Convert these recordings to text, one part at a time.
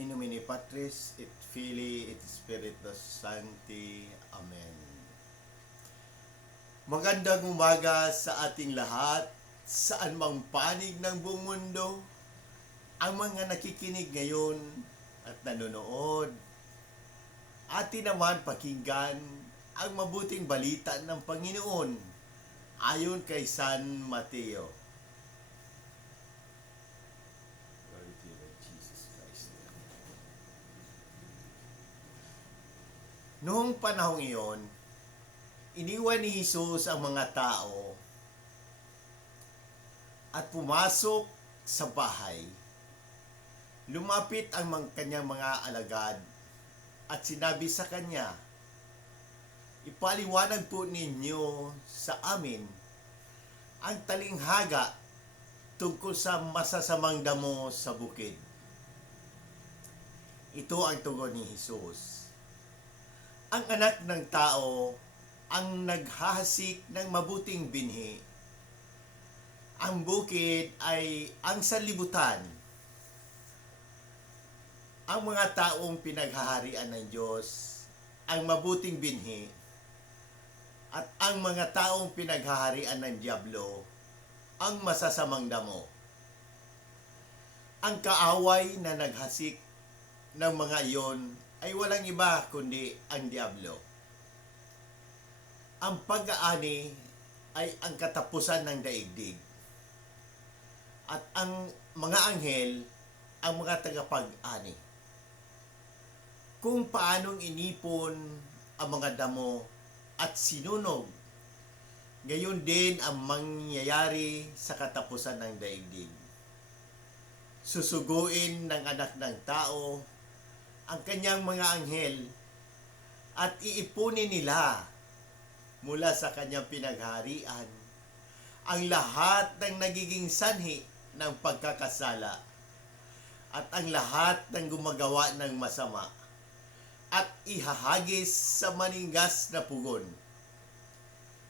In nomine Patris et Filii et Spiritus Sancti. Amen. Magandang umaga sa ating lahat, saan mang panig ng buong mundo, ang mga nakikinig ngayon at nanonood. Atin naman pakinggan ang mabuting balita ng Panginoon ayon kay San Mateo. Glory to you, Lord Jesus Christ. Noong panahong iyon, iniwan ni Jesus ang mga tao at pumasok sa bahay. Lumapit ang mga kanyang mga alagad at sinabi sa kanya, Ipaliwanag po ninyo sa amin ang talinghaga tungkol sa masasamang damo sa bukid. Ito ang tugon ni Jesus. Ang anak ng tao ang naghahasik ng mabuting binhi. Ang bukid ay ang sanlibutan. Ang mga taong pinaghaharian ng Diyos ang mabuting binhi at ang mga taong pinaghaharian ng Diablo ang masasamang damo. Ang kaaway na naghasik ng mga iyon ay walang iba kundi ang Diablo. Ang pag-aani ay ang katapusan ng daigdig. At ang mga anghel ang mga tagapag-ani. Kung paanong inipon ang mga damo at sinunog, gayon din ang mangyayari sa katapusan ng daigdig. Susuguin ng anak ng tao ang kanyang mga anghel at iipunin nila mula sa kanyang pinagharian ang lahat ng nagiging sanhi ng pagkakasala at ang lahat ng gumagawa ng masama at ihahagis sa maningas na pugon.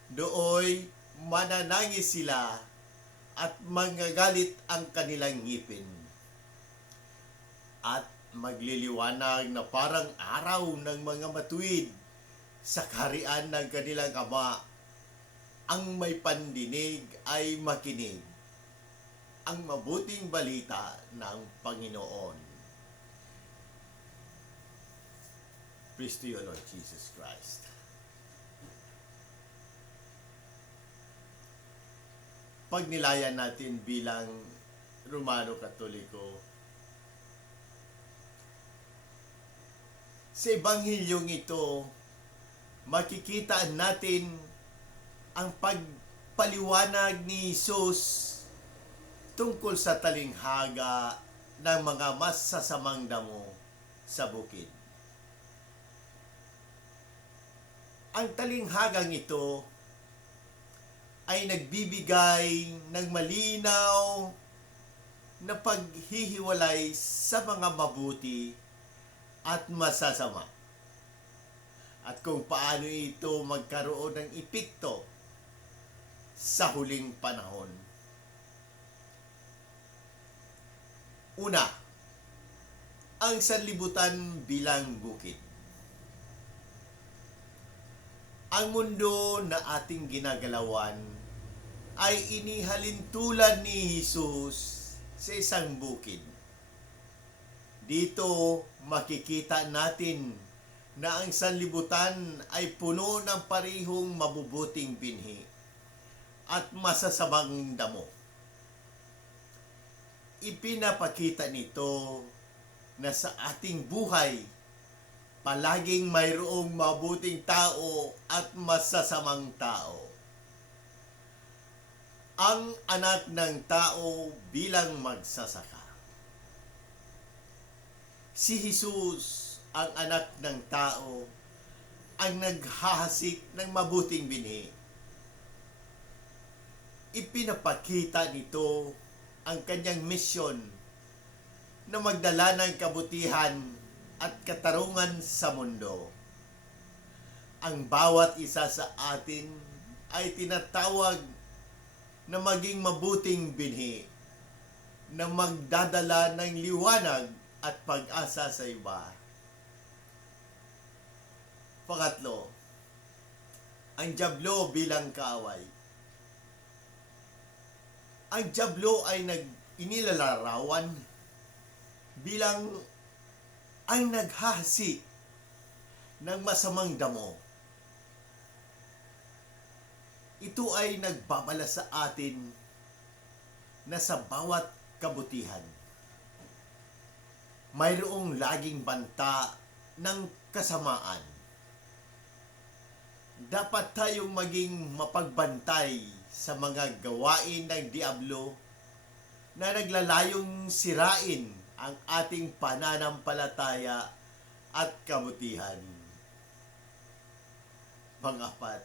Dooy mananangis sila at magagalit ang kanilang ngipin. At magliliwanag na parang araw ng mga matuwid sa kaharian ng kanilang ama. Ang may pandinig ay makinig. Ang mabuting balita ng Panginoon. Praise to you, Lord Jesus Christ. Pagnilayan natin bilang Romano Katoliko, sa Ebanghilyong ito, makikita natin ang pagpaliwanag ni Jesus tungkol sa talinghaga ng mga masasamang damo sa bukid. Ang talinghagang ito ay nagbibigay ng malinaw na paghihiwalay sa mga mabuti at masasama. At kung paano ito magkaroon ng epekto sa huling panahon. Una, ang sanlibutan bilang bukid. Ang mundo na ating ginagalawan ay inihalin tulad ni Jesus sa isang bukid. Dito makikita natin na ang sanlibutan ay puno ng parihong mabubuting binhi at masasamang damo. Ipinapakita nito na sa ating buhay palaging mayroong mabuting tao at masasamang tao. Ang anak ng tao bilang magsasaka. Si Jesus, ang anak ng tao, ang naghahasik ng mabuting binhi. Ipinapakita nito ang kanyang misyon na magdala ng kabutihan at katarungan sa mundo. Ang bawat isa sa atin ay tinatawag na maging mabuting binhi na magdadala ng liwanag at pag-asa sa iba. Pangatlo, ang Diablo bilang kaaway. Ang Diablo ay nag inilalarawan bilang ang naghahasi ng masamang damo. Ito ay nagbabala sa atin na sa bawat kabutihan, mayroong laging banta ng kasamaan. Dapat tayong maging mapagbantay sa mga gawain ng Diablo na naglalayong sirain ang ating pananampalataya at kabutihan. Pangapat,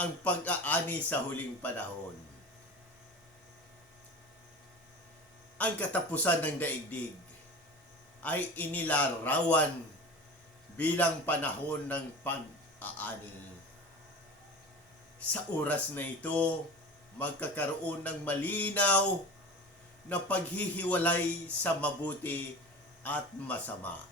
ang pag-aani sa huling panahon. Ang katapusan ng daigdig ay inilarawan bilang panahon ng pag-aani. Sa oras na ito, magkakaroon ng malinaw na paghihiwalay sa mabuti at masama.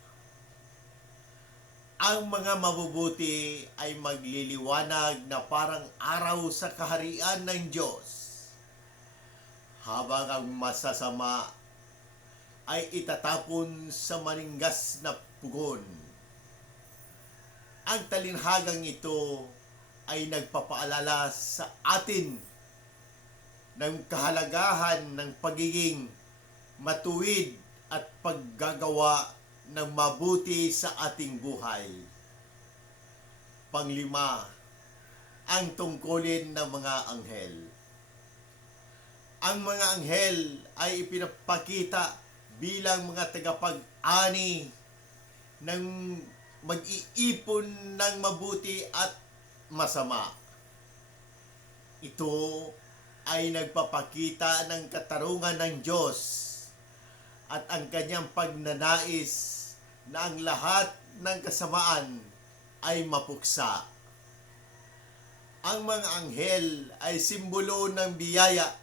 Ang mga mabubuti ay magliliwanag na parang araw sa kaharian ng Diyos. Habang ang masasama ay itatapon sa maninggas na pugon. Ang talinhagang ito ay nagpapaalala sa atin ng kahalagahan ng pagiging matuwid at paggagawa ng mabuti sa ating buhay. Panglima, ang tungkulin ng mga anghel. Ang mga anghel ay ipinapakita bilang mga tagapag-ani ng mag-iipon ng mabuti at masama. Ito ay nagpapakita ng katarungan ng Diyos at ang kanyang pagnanais na ang lahat ng kasamaan ay mapuksa. Ang mga anghel ay simbolo ng biyaya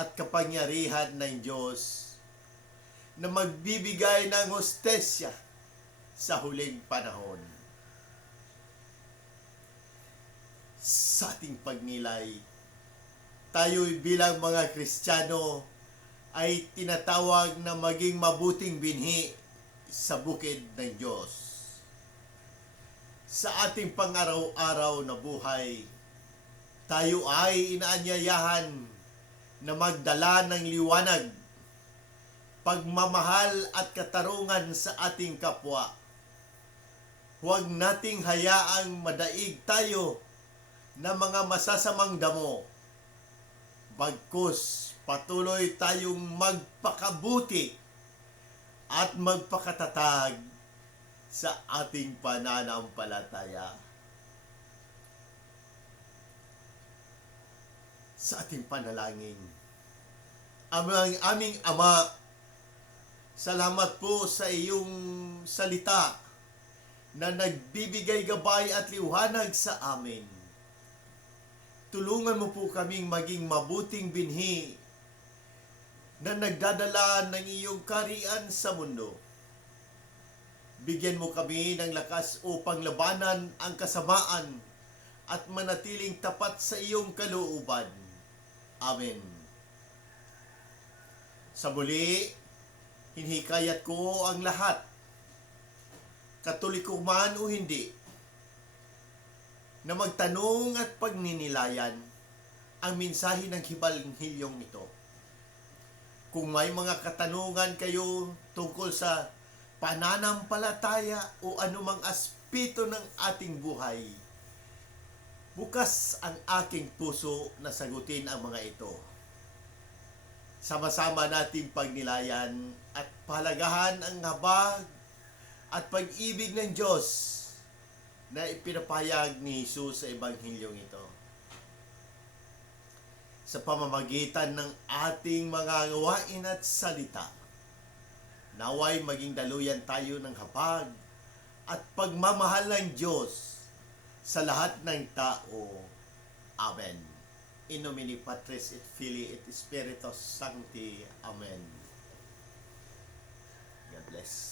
at kapangyarihan ng Diyos na magbibigay ng hostesya sa huling panahon. Sa ating pagnilay, tayo'y bilang mga Kristiyano ay tinatawag na maging mabuting binhi sa bukid ng Diyos. Sa ating pang-araw-araw na buhay, tayo ay inaanyayahan na magdala ng liwanag, pagmamahal at katarungan sa ating kapwa. Huwag nating hayaang madaig tayo ng mga masasamang damo. Bagkus, patuloy tayong magpakabuti at magpakatatag sa ating pananampalataya. Sa ating panalangin. Aming, aming Ama, salamat po sa iyong salita na nagbibigay gabay at liwanag sa amin. Tulungan mo po kaming maging mabuting binhi na nagdadala ng iyong karian sa mundo. Bigyan mo kami ng lakas upang labanan ang kasamaan at manatiling tapat sa iyong kalooban. Amen. Sa muli, hinhikayat ko ang lahat, katoliko man o hindi, na magtanong at pagninilayan ang mensahe ng hibalinhilyong ito. Kung may mga katanungan kayo tungkol sa pananampalataya o anumang aspeto ng ating buhay, bukas ang aking puso na sagutin ang mga ito. Sama-sama nating pagnilayan at palagahan ang habag at pag-ibig ng Diyos na ipinapayag ni Jesus sa Ebanghilyong ito. Sa pamamagitan ng ating mga gawain at salita, naway maging daluyan tayo ng habag at pagmamahal ng Diyos sa lahat ng tao. Amen. In nomine Patris et Filii et Spiritus Sancti. Amen. God bless.